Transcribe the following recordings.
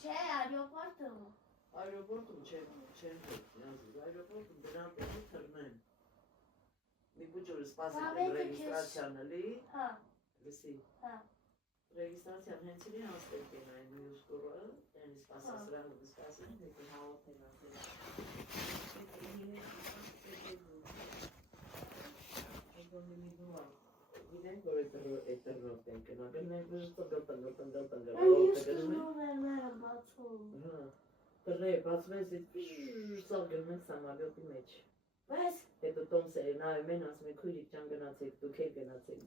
C'è aeroporto. Aeroportum c'è aeroportum դրանք էլի թռնեն։ Մի բուջուրը սպասել ռեգիստրացիան էլի։ Հա։ Լսի։ Հա։ Ռեգիստրացիան հենց էլի անցել են այն մյուս կողը, այն սպասասրահը սպասեն, դեպի հաղորդեն ասել։ Գիտենք որ այդ ռոտ են կնագել, մենք բժշկը Դրե, բացվեց սաղ գլմենք սամավյոտի մեջ։ Բայց Հետո տոմսերը նայում են, ասում են քույրիկ ջան գնացեք, դուք էլ գնացեք։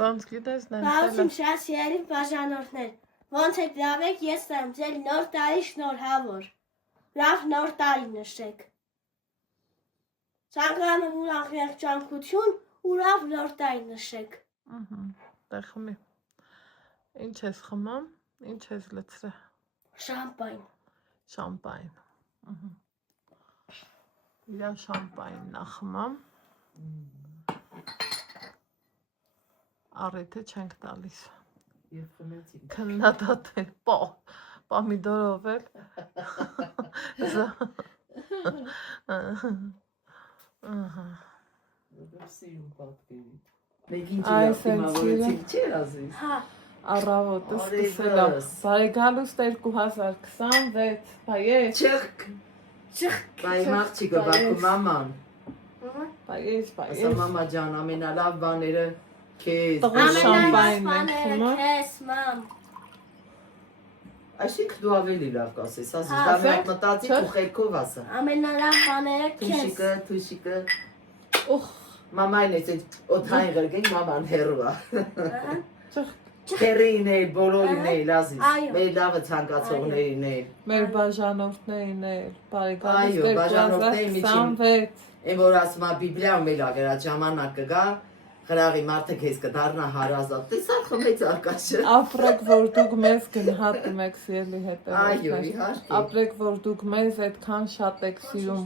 Ոնց գիտես Բարություն շատ սիրելի բաժանորդներ, ոնց եք լավ եք, ես եմ ձեր նոր տարի շնորհավոր։ Լավ նոր տարի նշեք։ Ցանկանում ուրախ երջանկություն ու լավ նոր տարի նշեք։ Դե խմի։ Ինչ ես խմում, ինչ ես լցրել։ Շամպայն։ Շամպայն։ Իրա շամպայնն ա խմում։ Առիթը չենք տալիս։ Եվ խմեցինք։ Քննադատել, պամիդորով էլ։ Սիրում պատկերի։ Մեկ ինչ դիմավորեցինք չէ ասես։ Հա։ Առավոտը սկսել եմ։ Բարեկալուստ 2026, բայես։ Չխ։ Բայ մաղջիկը բակու մաման։ Բայես։ Ասա մամա ջան, ամենալավ բաները քեզ։ Շամպայն ենք Ամենալավ խմում։ բաները քեզ, մամ։ Այսինքն դու ավելի լավ կասես, ասես, դա մեկ մտածի ու խելքով ասա։ Ամենալավ բաները քեզ։ Թուշիկը։ Ուխ, Մամային էս օթային գրգենք, մաման հերու է։ չխ, Հերին էլ, բոլորին էլ, ասես, Այո։ մեր լավը ցանկացողներին էլ։ մեր բաժանորդներին էլ, բարեկալուստ Այո, բաժանորդների միջին։ 2026։ Այն որ ասում է Բիբլիայում էլ ագրած ժամանակ կգա, խրաղի մարդը քեզ կդառնա հարազատ։ Տեսա խմեց արկաշը։ Ապրեք, որ դուք մեզ գնահատում եք սիրելի Այո, հետևորդներ։ իհարկե։ Ապրեք, որ դուք մեզ այդքան շատ եք սիրում։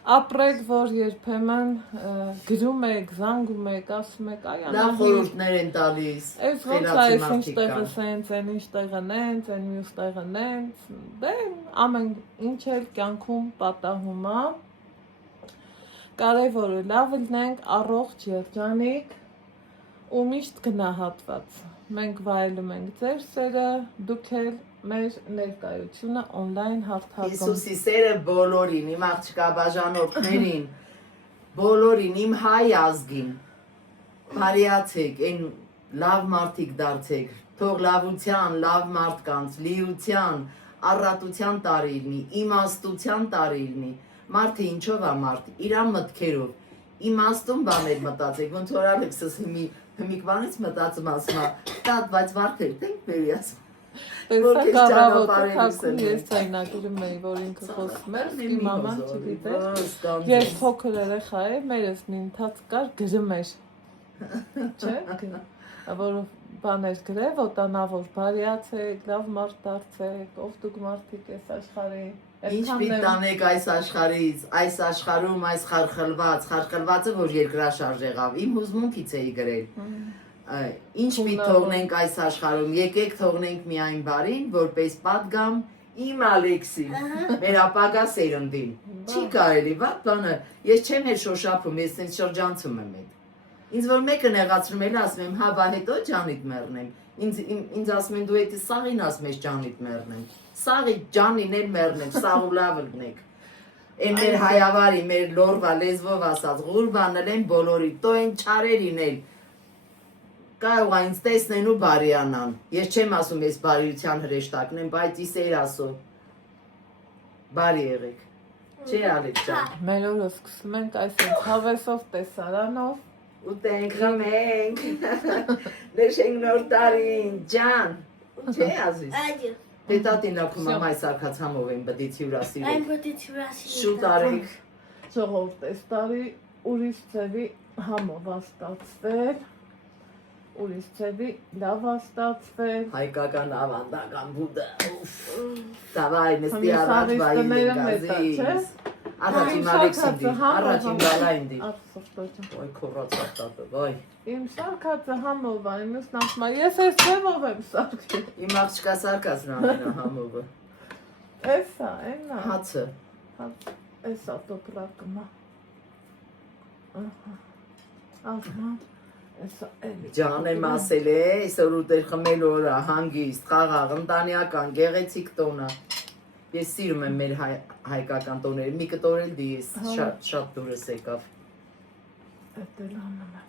Ապրեք, որ երբեմն գրում եք, զանգում եք, ասում եք, այ Լավ խորհուրդներ են տալիս։ Այս ոնց է, այս ինչ տեղը սենց, այն ինչ տեղը նենց, այն մյուս տեղը նենց, դե ամեն ինչ էլ կյանքում պատահում է։ Կարևորը լավ լինենք, առողջ երջանիկ ու միշտ գնահատված։ Մենք վայելում ենք ձեր սերը, դուք էլ մեր ներկայությունը on-line հարթակում։ Հիսուսի սերը բոլորին, իմ աղջկա բաժանորդներին, բոլորին, իմ հայ ազգին, բարիացեք, այն լավ մարդիկ դարձեք, թող լավության, լավ մարդկանց, լիության, առատության տարի լինի, իմաստության տարի լինի, մարդը ինչով է մարդ, իրա մտքերով, իմաստուն բաներ մտածեք, ոնց որ Ալեքսս հմիկ բանից մտածում ասում է, տատ, բայց վարդեր, տենք բերի ասում։ Տեսակ առավոտը թակում ես ցայնագրում էի, որ ինքը խոսում էր, իմ մաման չգիտեր, ես փոքր երեխա էի, մերս մի ընթաց կար գրում էր, չէ, որ բաներ գրե, ոտանավոր բարիացեք, լավ մարդ դարձեք, ով դուք մարդիկ ես աշխարհի։ Ինչ պիտի տանեք այս աշխարհից, այս աշխարհում այս խարխլվածը, որ երկրաշարժ եղավ, իմ հուզմունքից էի գրել։ Ինչ պիտի թողնենք այս աշխարհում, եկեք թողնենք միայն բարին, որպես պատգամ իմ Ալեքսին, մեր ապագա սերնդին։ Չի կարելի, վատ բանը, ես չեմ հետ շոշափում, ես ինձ շրջանցում եմ հետ։ Ինձ որ մեկը նեղացնում էլ ասում եմ, հա բա հետո ջանիդ մեռնեմ։ Ինձ ասում են դու էդի սաղին ասում ես ջանիդ մեռնեմ։ Սաղի ջանին էլ մեռնեմ, սաղ ու լավ լինեք։ Այն մեր հայավարի, մեր լորվա լեզվով ասած, ղուրբանել են բոլորի, տո են չարերին էլ։ Կարող է ինձ տեսնեն ու բարիանան։ Ես չեմ ասում ես բարիության հրեշտակն եմ, բայց իս էր ասում։ Բարի եղեք։ Չէ Ալեքս ջան։ Մեր օրը սկսում ենք այս հավեսով տեսարանով։ Ուտենք, խմենք, նշենք նոր տարին, ջան, չէ ասվիս։ Այո։ Պետատին ակում ամայ սարկացամով են բդից հյուրասիրեք։ Այն բդից հյուրասիրեք։ Շուտ արեք։ Ժողովուրդ, այս տարի ուրիշ ծևի համով աստացվել, ուրիշ ծևի լավ աստացվել։ Հայկական ավանդական բուդը, դավայ նստի առաջ վայի ենք ազից։ Առաջ իմ Ալեքսին դի, առաջ իմ Բալային դի։ Ախսոստոջը։ Ոյ քորացավ տատը, ոյ։ Իմ սարկածը համով է, իմ ասում ես այս ձևով եմ սարքել։ Իմ աղջկա սարկածն ամենա համովը։ Էսա, այնա։ Հացը։ Էսա տոպրակմա։ Ահա։ Էսա էլի։ Ջան եմ ասել է, այսօր ուտել խմել օրա, հանգիստ, խաղաղ, ընտանեկան, գեղեցիկ տոնը։ Ես սիրում եմ մեր հայկական տոները, մի կտորել դի ես շատ դուրս եկավ։ Էդել անում եմ։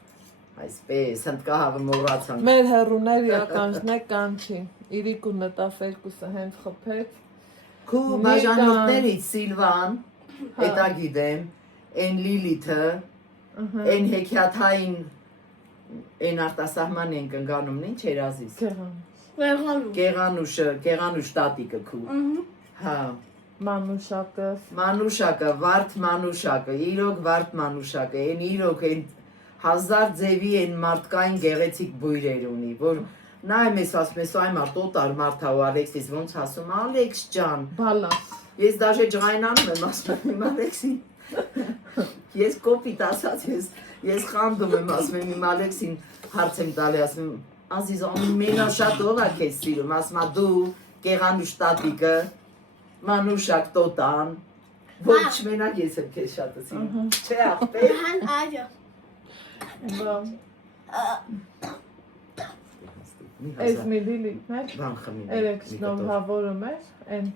Այսպես, հնդկահավը մոռացանք։ Մեր հեռուների ականջն է կանչի։ Իրիկու նտավ երկուսը հենց խփեց։ Քու բաժանորդներից Սիլվան, հետա գիտեմ, են Լիլիթը, են հեքիաթային, են արտասահման ենք ընկանում, ինչ էր Ազիզ։ Գեղանուշ տատիկը քու։ Հա։ Մանուշակը, վարդ մանուշակը, իրոք վարդ մանուշակը, են իրոք են հազար ձևի են մարդկային գեղեցիկ բույրեր ունի, որ նայում ես ասում ես այ մարդ օտար մարդ հա ու Ալեքսիս ոնց ասում Ալեքս ջան, բալաս, ես դաժե ջղայնանում եմ ասում եմ Ալեքսին, ես կոպիտ ասած ես խանդում եմ ասում եմ իմ Ալեքսին հարց եմ տալի ասում եմ Ազիզ ամենաշատ ով է քեզ սիրում, ասում է դու Գեղանուշ տատիկը, Մանուշակ տոտան, ոչ մենակ ես եմ քեզ շատ սիրում, չէ աղբեր։ Այս մի լիլիթն էր, Բան խմին։ երեք շնորհավորում էր, այն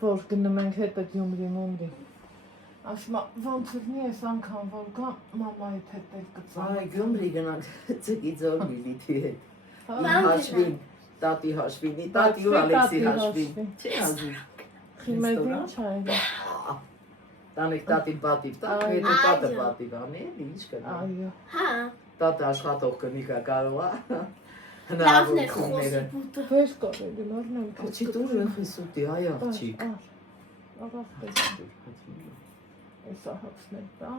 որ գնում ենք հետը Գյումրի մումրի։ Ասում է, ոնց լինի այս անգամ որ գամ մամայիդ հետ էլ կծանոթ։ Այ Գյումրի գնանք ծգի ձոր Լիլիթի հետ։ Հաշվին, տատի հաշվին, տատի ու Ալեքսի հաշվին։ Չէ ազի։ Խիմեդ ինչ այլ։ Տանեք տատին պատիվ, տատը պատիվ անի, ինչ կնա։ Այո։ Հա։ Տատը աշխատող կնիկա կարող է։ Լավն է խոսը բուտը։ Վեր կարելի լարնեմ քեզ։ Աղջի դուր եմ խիսուտի, այ աղջիկ։ Աղախտես։ Այս ահացներ տա։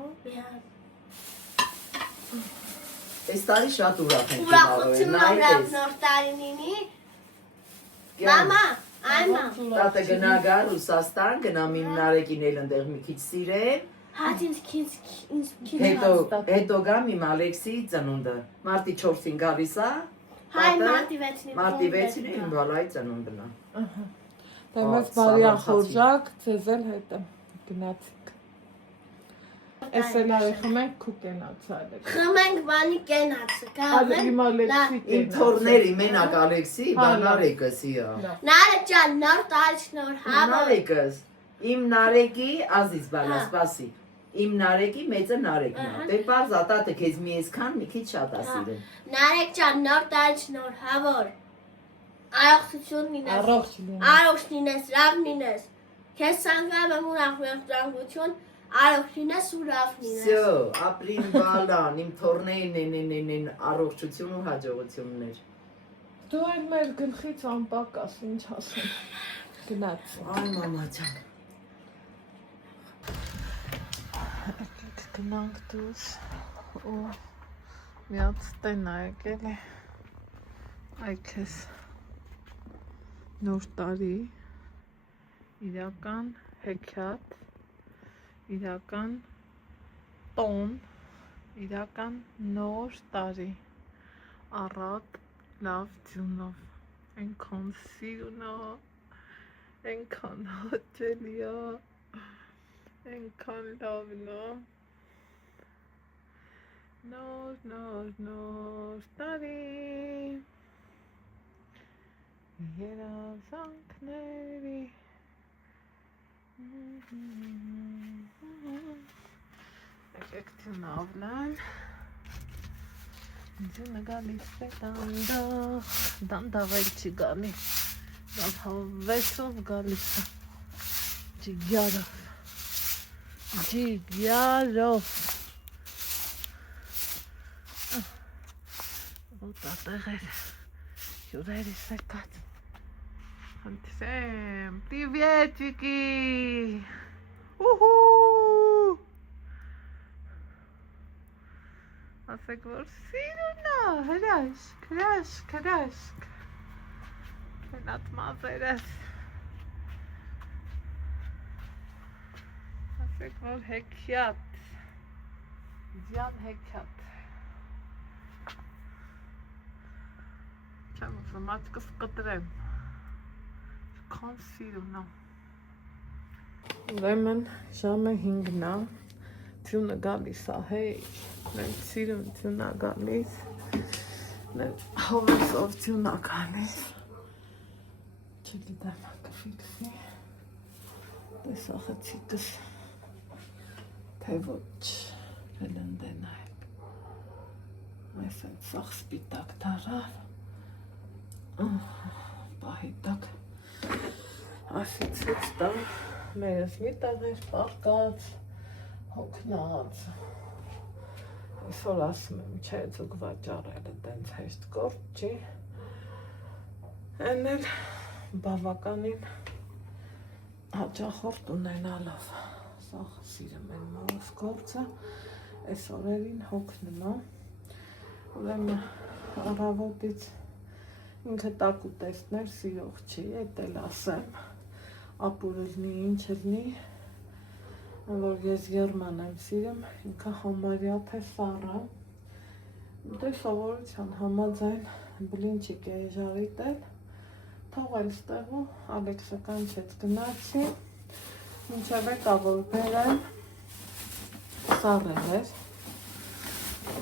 Այս տարի շատ ուրախ ենք Ուրախություն նոր տարինինի։ Մամա, այմա։ Տատը գնա գա Ռուսաստան, գնամ իմ Նարեկին էլ ընդեղ մի քիչ սիրեմ։ Հաց ինձ Հետո գամ իմ Ալեքսի ծնունդը։ Մարտի 4-ին գալիս է։ Հայ մարտի 6-ին։ Մարտի 6-ին իմ բալայի ծնունդն է։ Դե մեծ բարի ախորժակ, ձեզ էլ հետը գնացիք։ Այս էլ արի խմենք քու կենացալ եք։ Խմենք բանի կենացը, Այլ իմ Ալեքսի Իմ թորների մենակ Ալեքսի, բան Նարեկս իա։ Նարեկ ջան, նոր տարի շնորհավոր։ Նարեկս, իմ Նարեկի Ազիզ բալա, սպասի։ Իմ Նարեկի մեծը Նարեկն է։ Դե պարզա տատը քեզ մի այսքան մի քիչ շատ է սիրում։ Նարեկ ջան, նոր տարի շնորհավոր։ Առողջություն լինես։ Առողջ լինես։ Առողջ լինես, լավ լինես։ Քեզ ցանկանում եմ ուրախ մեղրանկություն, առողջ լինես ու լավ լինես։ Всё, ապրին բալան, իմ թորներն են առողջություն ու հաջողություններ։ Դու այն մեր գլխից անպակաս ինչ ասեմ։ Գնաց։ Այ մամա ջան։ Գնանք դուրս ու միած տենա եկել է այքես նոր տարի իրական հեքիաթ իրական տոն իրական նոր տարի առատ լավ ձյունով այնքան սիրունա այնքան հաճելիա այնքան լավն է նոր տարի երազանքների եկեք ձյունավլան ձյունը գալիս է դանդաղ էլ չի գալի լավ հավեսով գալիս է ջիգյարով Տատեղեր, հյուրերիս եկած Հանդիսեմ, պիվետիկի Ուհու Ասեք որ սիրուն է, հրաշք Հենատ մազերս Ասեք որ հեքիաթ Ձյան հեքիաթ Չեմ ուզում աչքս կտրեմ Քան սիրուն է Ուրեմն ժամը 5-ն է Ձյունը գալիս է հեյ Մենք սիրուն ձյուն է գալիս Հովեսով ձյուն է գալիս Չգիտեմ կֆիքսի Տեսախեցիկս Թե ոչ Հելնդեն Այս են սաղ սպիտակ դարավ Պահի տակ Ասիցից տա Մերս մի տաղեր պարկած Հոգնած Այսօր ասում եմ չէ ձուկ վաճարելը դենց հեշտ գործ չի Են էլ բավականին հաճախորդ ունենալով Սաղ սիրում են մորս գործը Այս օրերին հոգնում է Ուրեմն առավոտից ինքը տակ ու տեսներ սիրող չի Էդ էլ ասեմ ապուրը լնի, ինչ լնի, որ ես եղման եմ սիրում, ինքը համարյա թե սառը, դե սովորության համաձայն բլինչիկ է ժարիտել, թողել ստեղու, Ալեքսը կանչեց գնացի, մինչև եկա որ բերեմ, սառել էր,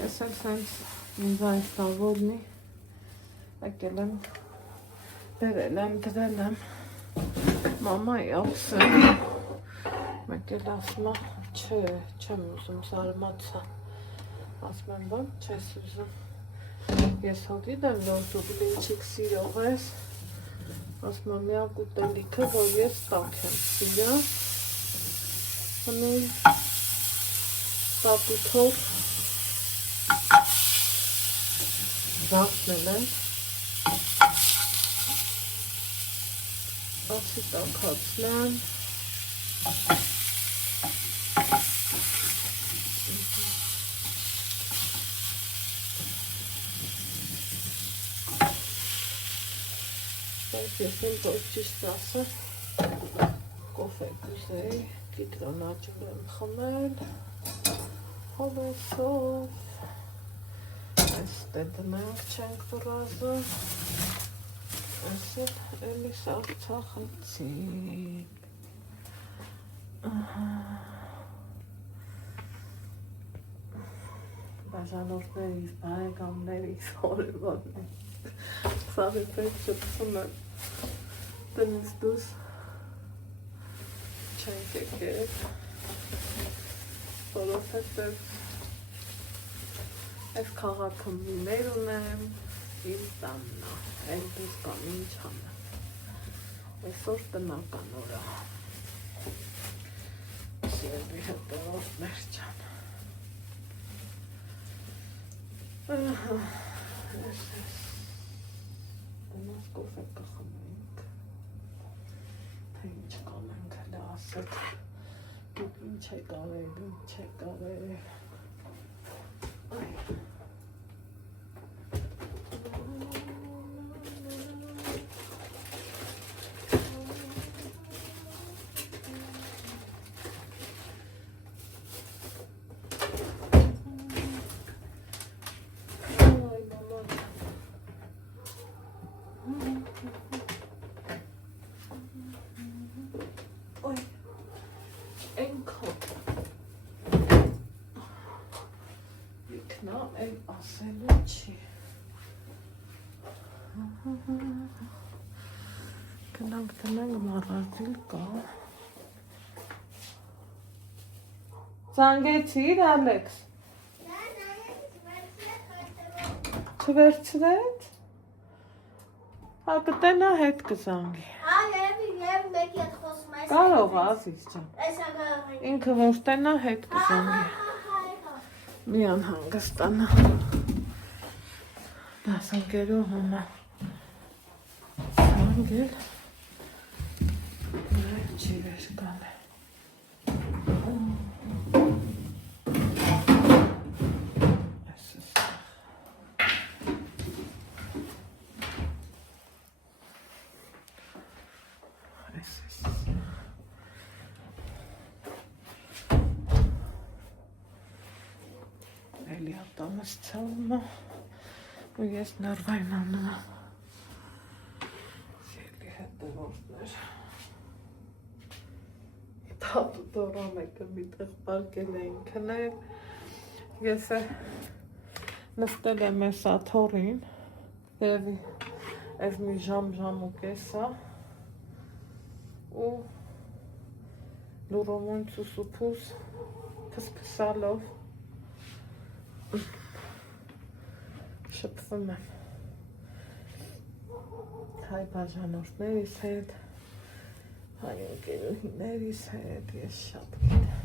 ես էլ սենց ինձ այն ստավորնի, եկել եմ, բերել եմ, դրել եմ, Մամայի ասեմ, մեկ էլ ասում է, չեմ ուզում զարմացա, ասում եմ բան, չես ուզում, ես հոգիդ եմ, որ դու բլինչիկ սիրող ես, ասում եմ միակ ուտելիքը, որ ես տակ եմ սիրա, հնում պապութով զաղթնել եմ, Ասի տակացնեմ Ես եմ որ ճիշտ ասը կոֆե կուզեի, կիտրոն աճուր եմ խմել հովեսով Այս տե դնենք չենք վրազը Այսել էլիս արցախեցիկ Բաժանորդներիս, բարեկամներիս, հորևաններ Սաղիպետ շպսում եմ տնից դուս չենք եկել Որովհետև այս քաղաքում մեր ունեմ Իմ տաննա, էլ դուս կամ ինչ հանեմ Այսօր տնական օրա Սիրելի հետևորդներ ջան Տնաս կոֆե կխմենք Թե ինչ կանենք հլը ասեք Դուք ինչ եք արել, ինչ եք արել Այ ասելու չի Գնանք տնենք մառազիլ կա Զանգեցիր Ալեքս Չվերցրեց Հա կտենա հետ կզանգի Եվ մեկի հետ խոսում այս Կարող ազիզ ջան Այսա կարող ենք Ինքը որ տենա հետ կզանգի Մի անհանգստանա Դասընկերու հոնա Զանգել Չի վեր կան մամաս ցավը ու ես նորվային անում Սիրլի հետևորդներ Տատու դորամեկը միտեղ պարկել էին քնել Ես նստել եմ ես աթորին Երևի այս մի ժամ ու կես է ու լուրոմունց ու սուփուս փսփսալով շփվում եմ հայ բաժանորդներիս հետ հայ ընկերուհիներիս հետ ես շատ գիտեմ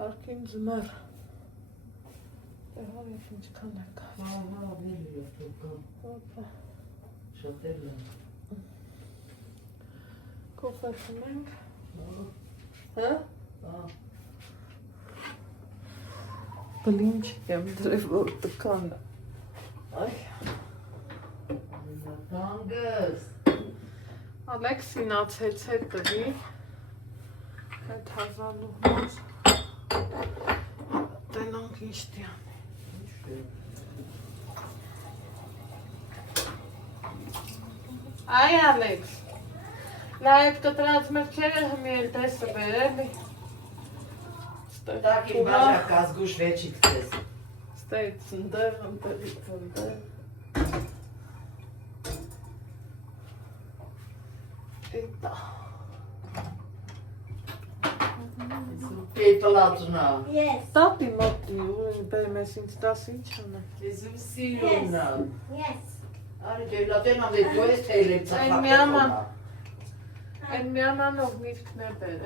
Կարգին ձմեռ Հա, ես ինչքան է կա Հա, ավելի եթոքան Հոպա Շատել եմ Կոֆե խմենք Հա? Հա Բլին չկեմ դրև որ տկան Այ Հանգս Ալեքսին ացեց հետ տվի Հետ հազալու հոզ Տենանք ինչ տյան Այ Ալեքս Նա այդ կտրած մրկերը հմիել տեսը բերելի Так и бажа казгуш вечит քեզ Ստեյ ծնդեղ, ընտելի ծնդեղ Էտա Պետլատնա Yes. Տատի մոտի ու բերմ ես ինձ տաս ինչ անա Եզում սիրունա Yes. Արի դելատեն ամդե դու ես թեյլեք Այն միաման Այն միամանով միրկն է բեր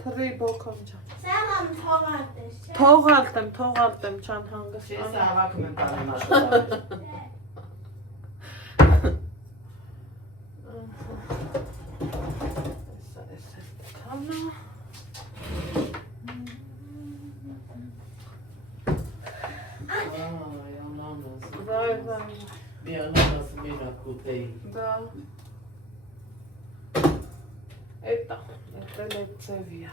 Թրի բոքոմ ճան Սեղան թողարտես, չէ՞։ Թողալտեմ ճան Ես հանգստան հավաքում եմ տանում Քանա Վայ մի անանաս մենա կուտեի դա Էտա, էտել է ծևիա